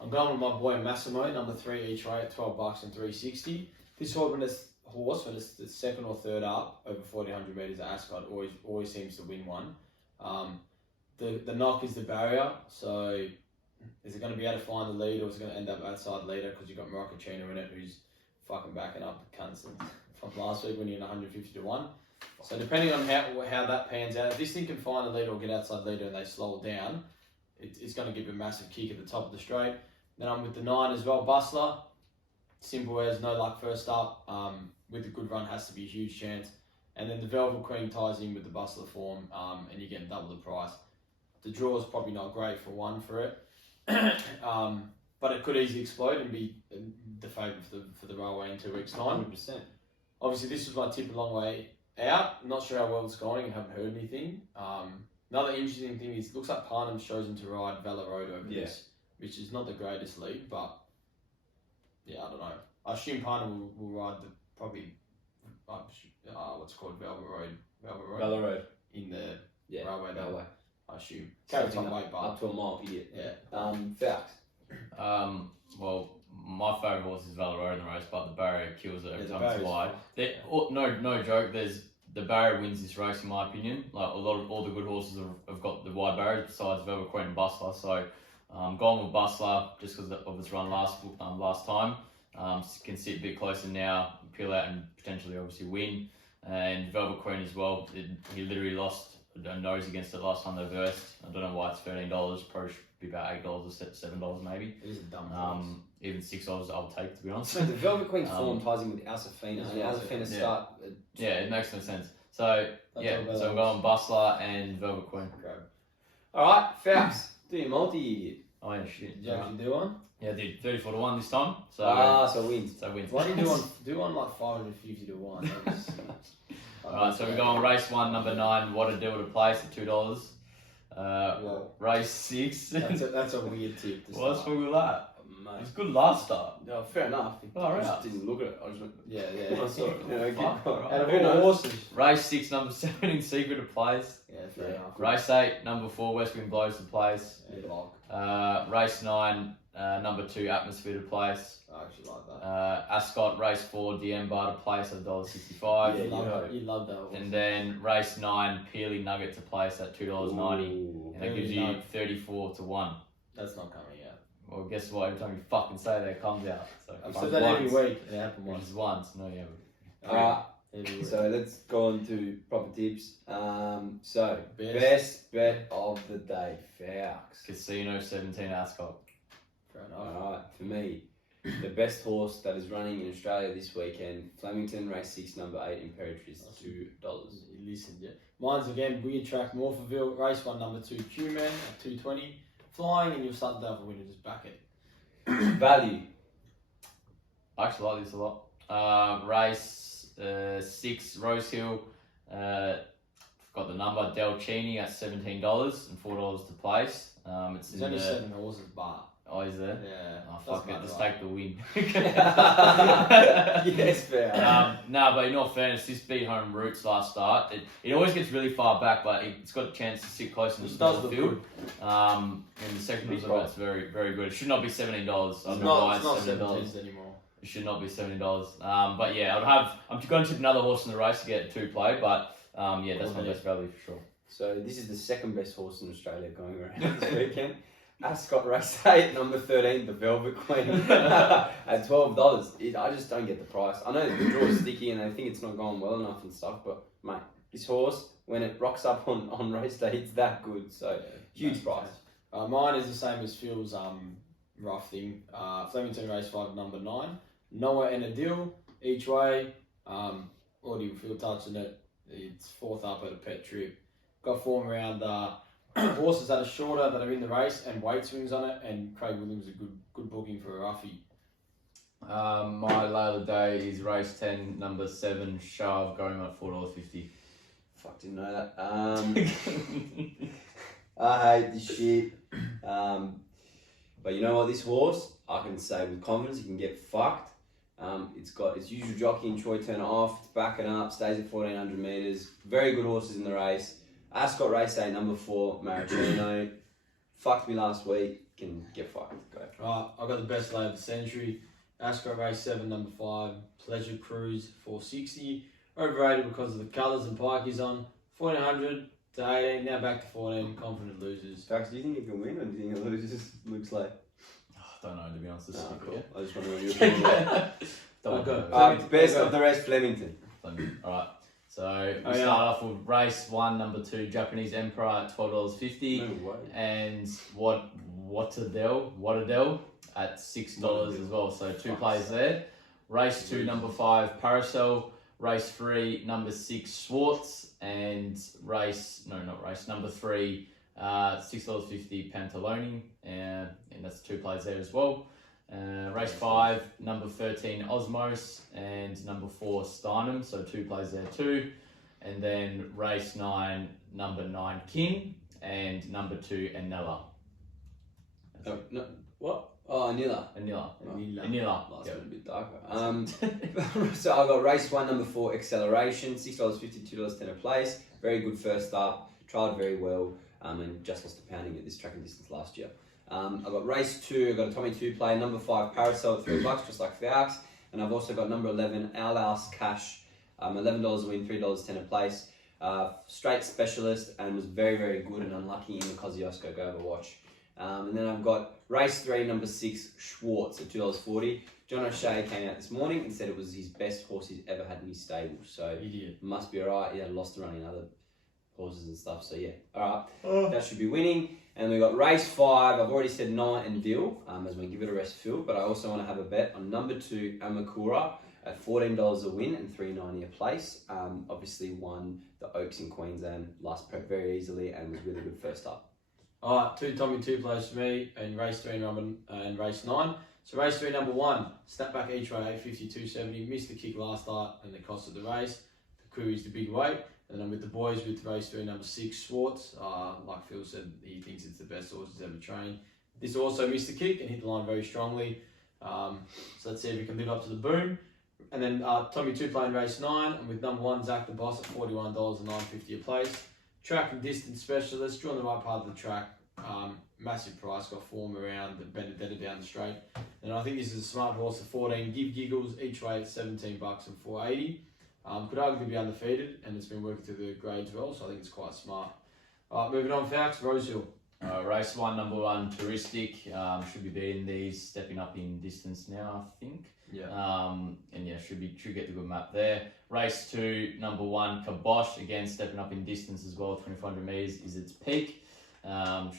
I'm going with my boy Massimo, number 3 each way at $12 and $3.60. This horse, when it's the second or third up over 1400 metres at Ascot, always seems to win one. The knock is the barrier, so is it going to be able to find the lead or is it going to end up outside leader because you've got Morocco in it who's fucking backing up the cunts from last week when you're in 150 to 1. So depending on how that pans out, if this thing can find the leader or get outside leader and they slow it down, it's going to give a massive kick at the top of the straight. Then I'm with the 9 as well, Bustler. Simple as no luck first up. With a good run has to be a huge chance. And then the Velvet Queen ties in with the Bustler form and you're getting double the price. The draw is probably not great for one for it. But it could easily explode and be the favourite for the railway in 2 weeks' time. 100%. Obviously, this was my tip a long way out. Not sure how well it's going and haven't heard anything. Another interesting thing is, looks like Parnham's chosen to ride Valor Road over this, which is not the greatest lead, but yeah, I don't know. I assume Parnham will ride what's it called, Velvet Road. Valor Road. In the Railway. I assume. Carries on weight, but Up to a mile, idiot. yeah. Facts. Well, my favourite horse is Valor Road in the race, but the barrier kills it every the time it's barrier's wide. No joke. The barrier wins this race in my opinion. Like all the good horses have got the wide barriers besides Velvet Queen and Bustler. So gone with Bustler just because of its run last time. Can sit a bit closer now, peel out and potentially obviously win. And Velvet Queen as well. He literally lost a nose against it last time they versed. I don't know why it's $13. Probably should be about $8 or $7 maybe. It is a dumb Even $6 I'll take, to be honest. So the Velvet Queen's form ties in with Alsafina. And Alsafina start. Yeah, it makes no sense. So so I'm going Bustler and Velvet Queen. Alright, Facts. Do your multi, idiot. Oh yeah, shit. Did you actually do one? Yeah, I did 34 to 1 this time. So so wins. So wins. Why did you do one like 550 to 1? Alright, so we're going race 1, number 9, What a Deal to Place at $2. Well, Race 6. that's a weird tip. To What's start. wrong with that? Mate. It's good last start. No, fair enough. Oh, I right. just didn't look at it. I just went, Yeah. I saw it. Yeah, okay. Fuck, alright. Out of all the horses. Race 6, number 7, In Secret to Place. Yeah, fair enough. Race 8, number 4, West Wind Blows to Place. Yeah, block. Race 9, number 2, Atmosphere to Place. I actually like that. Ascot, race 4, DM Bar to Place at $1.65. Yeah, You love that horse. And then race 9, Peely Nugget to Place at $2.90. Ooh. And that gives you 34 to 1. That's not coming out. Well, guess what? Every time you fucking say that, it comes out. So I've fuck said that every once. week. It happened Which once. is once. No, yeah. Alright, Every week. so let's go on to proper tips. So, Best. best bet of the day, Facts. Casino 17 Ascot. Fair enough. Alright, for me, the best horse that is running in Australia this weekend, Flemington, race 6, number 8, Imperatrice, $2. You listened, yeah. Mine's again, Weird Track, Morpherville, race 1, number 2, Q-Man at $2.20. Flying and you'll start the double winner, just back it. Value. I actually like this a lot. Race 6, Rosehill. Got the number, Delcini at $17 and $4 to place. It's There's in only the 7 horses, but Oh, is there? Yeah. Oh, fuck it, just take the win. Yes, fair. No, but in all fairness, this beat home roots last start. It always gets really far back, but it's got a chance to sit close in the small field. And the second result is very, very good. It should not be $17. It's not $17 anymore. It should not be $70. But yeah, I'm going to tip another horse in the race to get 2 play, but yeah, that's my best value for sure. So this is the second best horse in Australia going around this weekend. Ascot race 8, number 13, the Velvet Queen, at $12. I just don't get the price. I know the draw is sticky and they think it's not going well enough and stuff, but mate, this horse, when it rocks up on race day, it's that good. So huge price. Mine is the same as Phil's rough thing. Flemington race 5, number 9. Noah and a deal each way. Already Phil touched on it. It's 4th up at a pet trip. Got form around horses that are shorter, that are in the race, and weight swings on it. And Craig Williams is a good booking for a roughie. My lay of the day is race 10, number 7, Shove, going on at $4.50. Fuck, didn't know that. I hate this shit. But you know what, this horse, I can say with confidence, he can get fucked. It's got its usual jockey and Troy Turner off, it's backing up, stays at 1400 metres. Very good horses in the race. Ascot race 8, number 4, Maricino. Fucked me last week, can get fucked. Go. Right, I've got the best lay of the century. Ascot race 7, number 5, Pleasure Cruise, $4.60. Overrated because of the colours and pike he's on. 1400 to 18, now back to 14, confident losers. Fax, do you think it can win or do you think it loses? Looks like. I don't know, to be honest. Cool. I just want to know your opinion. Don't go. know. Best of the rest, Flemington. Alright, so we start off with race 1, number 2, Japanese Emperor at $12.50. No way. And Wattadell at $6 as well. So 2 plays there. Race 2, number 5, Parasol. Race 3, number 6, Schwartz. And number 3, $6.50, Pantaloni. And that's 2 plays there as well. Race 5, number 13, Osmos, and number 4, Steinem, so 2 plays there too. And then race 9, number 9, King, and number 2, Anella. Oh, no, what? Oh, Anilla. Anilla. Last one a bit darker. So I got race 1, number 4, Acceleration, $6.50, $2.10 a place. Very good first start, trialled very well, and just lost a pounding at this track and distance last year. I've got race 2, I've got a Tommy 2 play, number 5 Parasol at $3, just like FALCS, and I've also got number 11 Outhouse Cash, $11 a win, $3.10 a place. Straight specialist and was very, very good and unlucky in the Kosciuszko Go Overwatch. And then I've got race 3, number 6 Schwartz at $2.40. John O'Shea came out this morning and said it was his best horse he's ever had in his stable, so Idiot. Must be alright. Yeah, lost to running other horses and stuff, so yeah, alright, that should be winning. And we got race 5, I've already said Knight and Dill, as we give it a rest fill, but I also want to have a bet on number 2, Amakura, at $14 a win and $3.90 a place. Obviously won the Oaks in Queensland last prep very easily and was really good first up. Alright, 2 Tommy 2 plays for me, and race 3 and race 9. So race 3, number 1, snap back each way, 850, 270, missed the kick last start and the cost of the race. The crew is the big weight. And then I'm with the boys with race 3, number 6, Schwartz. Like Phil said, he thinks it's the best horse he's ever trained. This also missed the kick and hit the line very strongly. So let's see if he can live up to the boom. And then Tommy 2 playing race 9. And with number 1, Zach the Boss at $41 and $9.50 a place. Track and distance specialist, drawn the right part of the track. Massive price, got form around the Benedetta down the straight. And I think this is a smart horse at 14. Give Giggles each way at $17 and $4.80. Could arguably be undefeated, and it's been working through the grades well, so I think it's quite smart. Moving on, FALCS, Rosehill. Race 1, number 1, Touristic. Should be beating these, stepping up in distance now, I think. Yeah. And yeah, should get the good map there. Race 2, number 1, Kabosh, again stepping up in distance as well. 2,400 meters is its peak.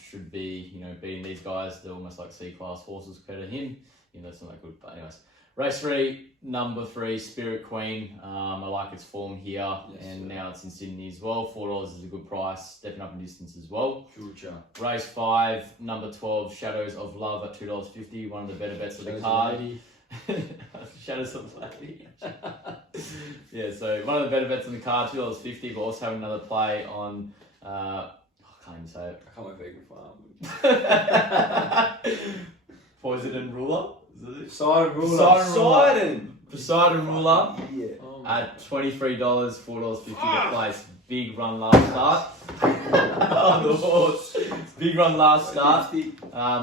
Should be, beating these guys. They're almost like C-class horses compared to him. That's not that good, but anyways. Race 3, number 3, Spirit Queen. I like its form here, now it's in Sydney as well. $4 is a good price, stepping up in distance as well. Sure. Race 5, number 12, Shadows of Love at $2.50. One of the better bets of the card. Shadows of Lady. Yeah, so one of the better bets on the card, $2.50, but also have another play on. I can't even say it. I can't wait for you to find Poison and Ruler. Is that it? Poseidon ruler. Poseidon Ruler Yeah. Oh, at $23, $4.50 to place. Big run last start. On the horse. Big run last start.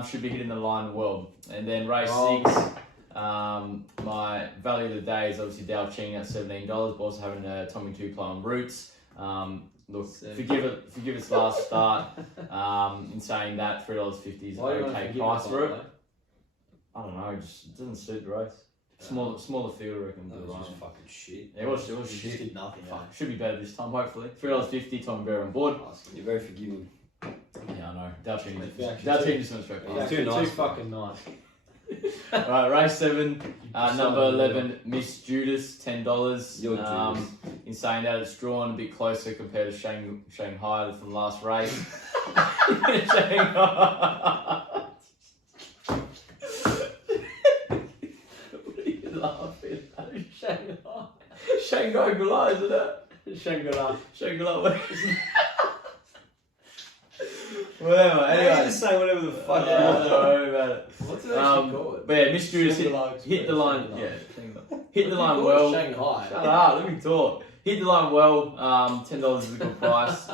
Should be hitting the line well. And then race 6. My value of the day is obviously Dao Ching at $17, but also having a Tommy 2 play on Roots. Look, forgive its last start. In saying that, $3.50 is an okay price for it. I don't know, it just doesn't suit the race. Smaller field, I reckon. That was just fucking shit. It was Just shit. did nothing. Fuck, should be better this time, hopefully. $3.50, Tom Bear on board. You're very forgiving. Yeah, I know. Dao Ching just went straight Yeah. past. Too nice. Too fucking nice. Alright, race 7, number 11, Miss Judas, $10. You're Judas. In saying that, it's drawn a bit closer compared to Shanghai from the last race. Shanghai. What are you laughing at? Shanghai. Shangri-La, isn't it? Shangri-La. Whatever, anyway. Just say whatever the fuck you Don't want. worry about it. What's it actually called? But yeah, Miss Judas hit the line. Yeah, hit the line well. Shanghai. Shut up, let me talk. Hit the line well. $10 is a good price.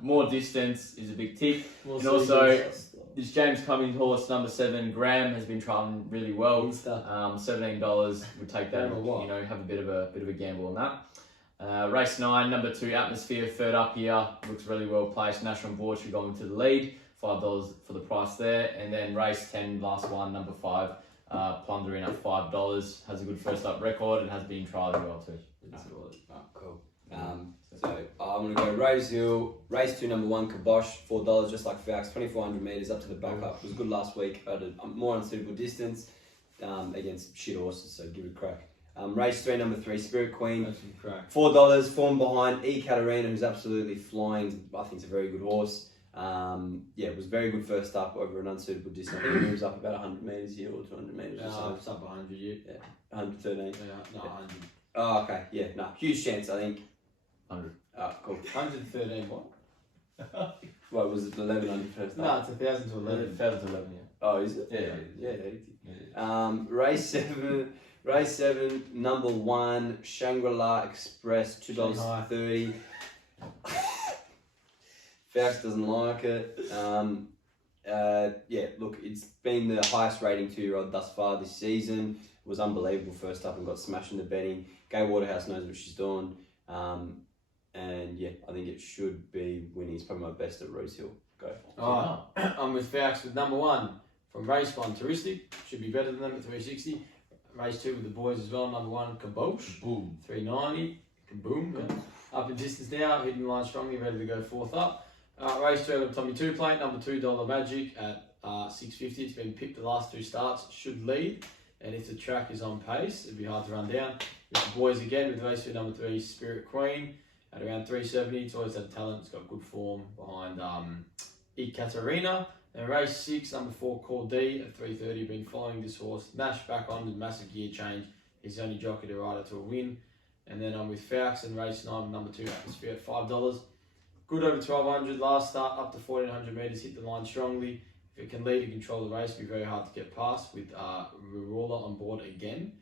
More distance is a big tick. And also, this James Cummings horse, number 7, Graham, has been trialling really well. $17 would take that. You know, have a bit of a gamble on that. Race 9, number 2, Atmosphere, third up here. Looks really well placed. National Board should go into the lead. $5 for the price there. And then race 10, last one, number 5, Plundering at $5. Has a good first up record and has been trialling well too. Cool. So I'm going to go ROSEHILL, race 2, number 1, Kibosh, $4, just like FALCS, 2,400 metres up to the back up. It was good last week, at a more unsuitable distance against shit horses, so give it a crack. Race 3, number 3, Spirit Queen, $4, form behind E. Katarina, who's absolutely flying. I think it's a very good horse. Yeah, it was very good first up over an unsuitable distance. I think it moves up about 100 metres here or 200 metres or something. It's up 100, yeah. 113. Yeah, no, 100. Oh, okay, yeah, no, huge chance, I think. 100. Cool. 113, what? What was it, 1100 first up? No, it's 1,000 to 11. 1,000 to 11, yeah. Oh, is it? Yeah. Race 7, number 1, Shangri-La Express, $2.30. FALCS doesn't like it. Yeah, look, it's been the highest rating 2-year-old thus far this season. It was unbelievable first up and got smashed in the betting. Gay Waterhouse knows what she's doing. And yeah, I think it should be winning. It's probably my best at ROSEHILL. Go. Oh, I'm with FALCS with number 1 from race 1, Touristic. Should be better than them at 360. Race 2 with the boys as well. Number 1, Kabosh. Boom. 390. Kaboom. Yeah. Up in distance now, hitting the line strongly, ready to go 4th up. Race 2 with Tommy 2 plate. Number 2, Dollar Magic at 650. It's been picked the last 2 starts. Should lead. And if the track is on pace, it'd be hard to run down. With the boys again with race 2, number 3, Spirit Queen at around 370. It's always had talent. It's got good form behind Ekaterina. And race 6, number 4, Core D at 330. Been following this horse. Nash back on with massive gear change. He's the only jockey to ride it to a win. And then I'm with FALCS and race 9, number 2, Atmosphere at $5. Good over 1,200. Last start up to 1,400 metres. Hit the line strongly. If it can lead and control the race, it'll be very hard to get past with Rurola on board again.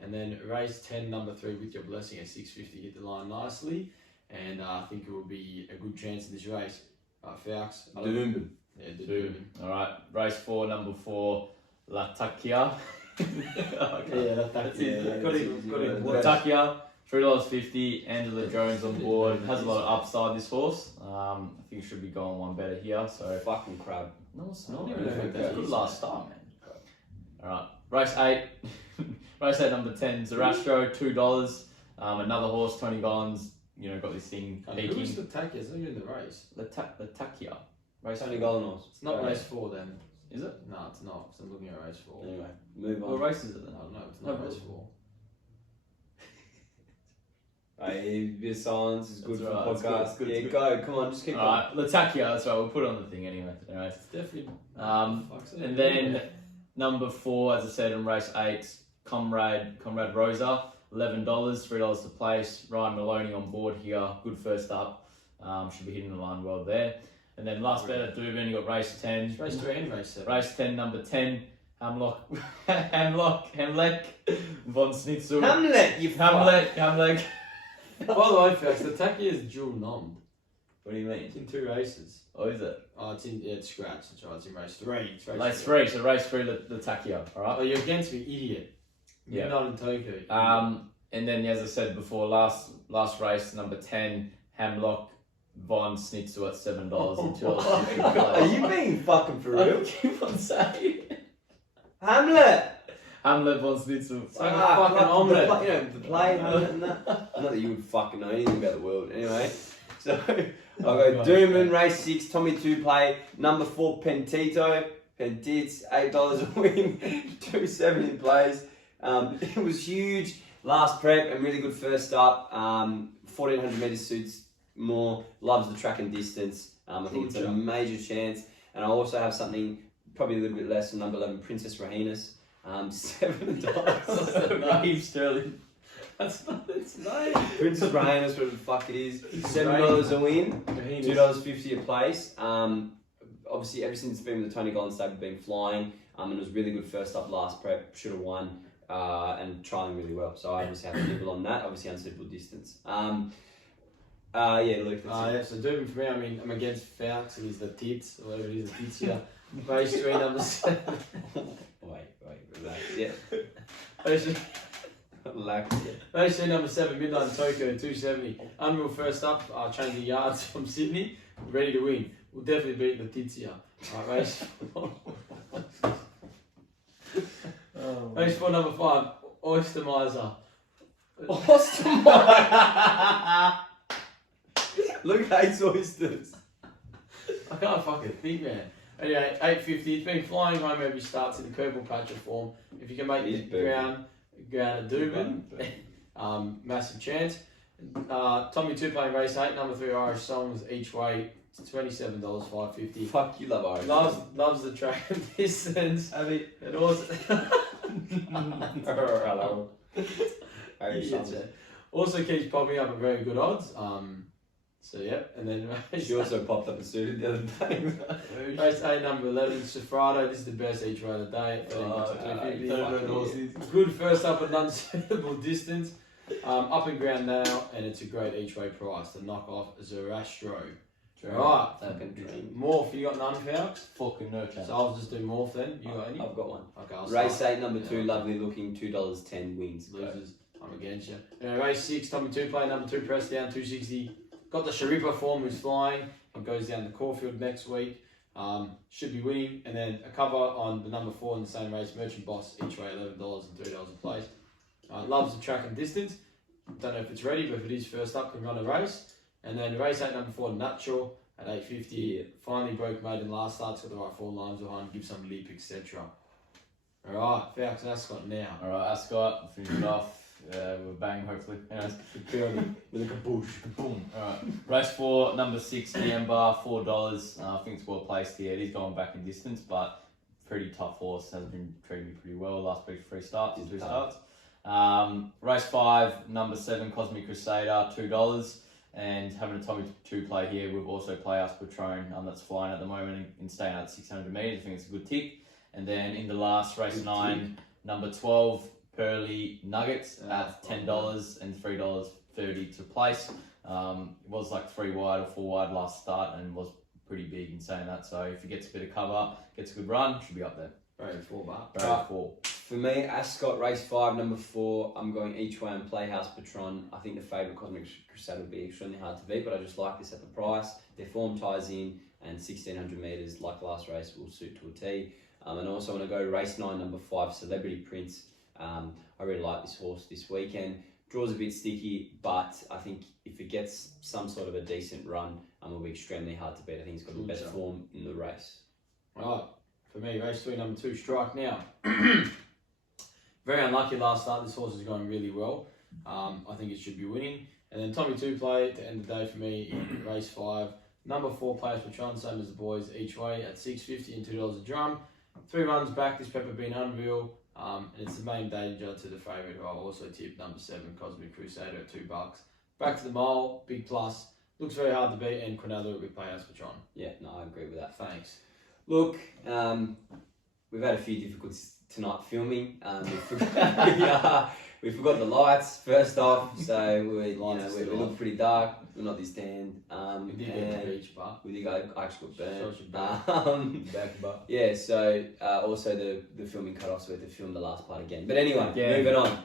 And then race 10, number 3, With Your Blessing at 650. Hit the line nicely. And I think it will be a good chance in this race. FALCS. Doom. Yeah, Doom. Alright, race 4, number 4, Latakia. Yeah, that's it. Got it. Latakia, $3.50. Angela Jones on board. Has a lot of upside, this horse. I think it should be going one better here. So Fucking crab. No, it's not. Yeah, That's a good last start, man. Alright, race 8. Race 8, number 10, Zarastro, $2. Another horse, Tony Gollins, you know, got this thing peaking. Who's the Latakia? It's not even in the race. Latakia. Race Tony 8. Golinos. It's not race 4 then. Is it? No, it's not. So I'm looking at race 4. Anyway, move on. What race is it then? I don't know. It's not race 4. A bit of silence is good That's for right, the it's good, podcast. it's good, Yeah, it's good. go. Come on, just keep going. Alright, Latakia, that's right, we'll put it on the thing anyway. Anyways. It's definitely. And then number 4, as I said, in race 8, Comrade Rosa, $11, $3 to place. Ryan Maloney on board here, good first up. Should be hitting the line well there. And then last bet at Dubin, you got race 10. It's race 3 and race 7. Race 10, number 10, Hamlock, von Schnitzel. Hamlet, you Hamlet. By the way, folks, the Taki is dual nom. What do you mean? It's in 2 races. Oh, is it? Oh, it's scratch. That's right. It's in race 3. It's Race 3. So race 3, the Takia. All right. Oh, you're against me, idiot. Yeah. You're not in Tokyo. And then, as I said before, last race, number 10, Hamlock von Schnitzel at $7 and $2.50. Are you being fucking for real? Keep on saying. Hamlet! Hamlet von Schnitzel. It's like a fucking omelette. You know, the play, Hamlet and that. Not that you would fucking know anything about the world. Anyway, so I'll go Doomman, race 6, Tommy 2 play, number 4, Pentito. Pentits, $8 a win, 270 plays. It was huge last prep and really good first up. 1400 metres suits more, loves the track and distance. I think it's a major chance. And I also have something probably a little bit less than number 11, Princess Rahinas. $7. Naive Sterling. That's not its name. Princess Rahinas, whatever the fuck it is. $7 a win, $2.50 a place. Obviously, ever since it's been with the Tony Golden Stable, been flying. And it was really good first up last prep, should have won. And trialling really well. So I obviously have a nibble on that. Obviously, unsuitable distance. Yeah, Luke. Yeah, so Durban for me, I mean, I'm against FALCS. It is the tits, or whatever it is, the tits here. Race 3, number 7. Wait, relax. Yeah. Relax. Race 3, number 7, Midnight in Tokyo, 270. Unreal first up, changing yards from Sydney, ready to win. We'll definitely beat the tits here. Race 4. Race 4, number 5, Oystermiser. Oystermiser! Luke hates oysters. I can't fucking think, man. Anyway, 850. It's been flying home every start to the purple patch of form. If you can make the ground at Dubin, massive chance. Tommy 2 playing race 8, number 3 Irish Songs each way. It's $27.550. Fuck, you love Irish. Loves the track and distance. It also hello. Irish Songs. Also keeps popping up at very good odds. So yeah, and then she also popped up a suit the other day. Race 8, number 11, Sofrado. This is the best each way of the day. Good first up at unsuitable distance. Up and ground now, and it's a great each way price. The knockoff Zerastro. Right, Morph, you got none, Falcks? Fucking no chance. So I'll just do Morph then. You got any? I've got one. Okay, I'll Race 8, number 2, lovely looking, $2.10 wins. Losers, I'm against you. Race 6, Tommy 2 play, number 2 press down, 260. Got the Sharippa form who's flying. It goes down to Caulfield next week. Should be winning. And then a cover on the number 4 in the same race, Merchant Boss, each way $11 and $3 a place. Loves the track and distance. Don't know if it's ready, but if it is first up, can run a race. And then race 8, number 4, Natural at $8.50. Yeah. Finally broke maiden last start, got the right 4 lines behind, give some leap, etc. Alright, Falcks ASCOT now. Alright, ASCOT, finish it off. With a bang, hopefully. Anyways, with a kaboosh. Boom. Alright. Race 4, number 6, Bar, $4. I think it's well placed here. It is going back in distance, but pretty tough horse. Has been treating me pretty well. Last week, 3 starts, 2 starts. Race 5, number 7, Cosmic Crusader, $2. And having a Tommy 2 play here, we've also played us Patron, that's flying at the moment and staying at 600 metres. I think it's a good tick. And then in the last race 9, number 12, Pearly Nuggets at $10 and $3.30 to place. It was like 3 wide or 4 wide last start and was pretty big in saying that. So if he gets a bit of cover, gets a good run, should be up there. Race 4 bar. Race 4. For me, Ascot, race 5, number 4, I'm going each way and Playhouse Patron. I think the favourite Cosmic Crusader would be extremely hard to beat, but I just like this at the price. Their form ties in, and 1600 metres, like last race, will suit to a T. And also want to go race 9, number 5, Celebrity Prince. I really like this horse this weekend. Draws a bit sticky, but I think if it gets some sort of a decent run, it will be extremely hard to beat. I think he's got the best form in the race. Right, for me, race 3, number 2, Strike Now. Very unlucky last start. This horse is going really well. I think it should be winning. And then Tommy 2 play to end the day for me in race 5. Number 4 Players Patron, same as the boys each way at $6.50 and $2 a drum. 3 runs back. This pepper been unreal. And it's the main danger to the favourite, who I'll also tip, number 7, Cosmic Crusader at $2. Back to the mole, big plus. Looks very hard to beat, and Quinella with Playhouse Patron. Yeah, no, I agree with that. Thanks. Look, we've had a few difficulties tonight filming. We forgot the lights first off, so we look pretty dark. We're not this tanned. We did go to the beach, but we did go. I actually got back burnt. but Yeah. So also the filming cut off, so we had to film the last part again. But anyway, moving on.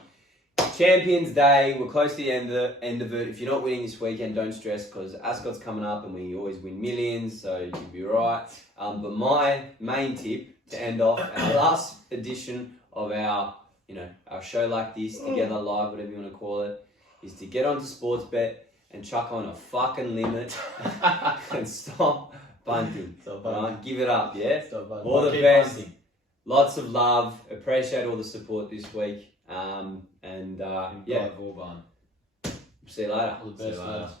Champions Day. We're close to the end of it. If you're not winning this weekend, don't stress because ASCOT's coming up and we always win millions, so you'll be right. But my main tip to end off our last edition of our show like this, Together Live, whatever you want to call it, is to get onto Sportsbet and chuck on a fucking limit and stop bunting. Right? Give it up, yeah? All the best. Bunting. Lots of love. Appreciate all the support this week. See you later. All the best, lads.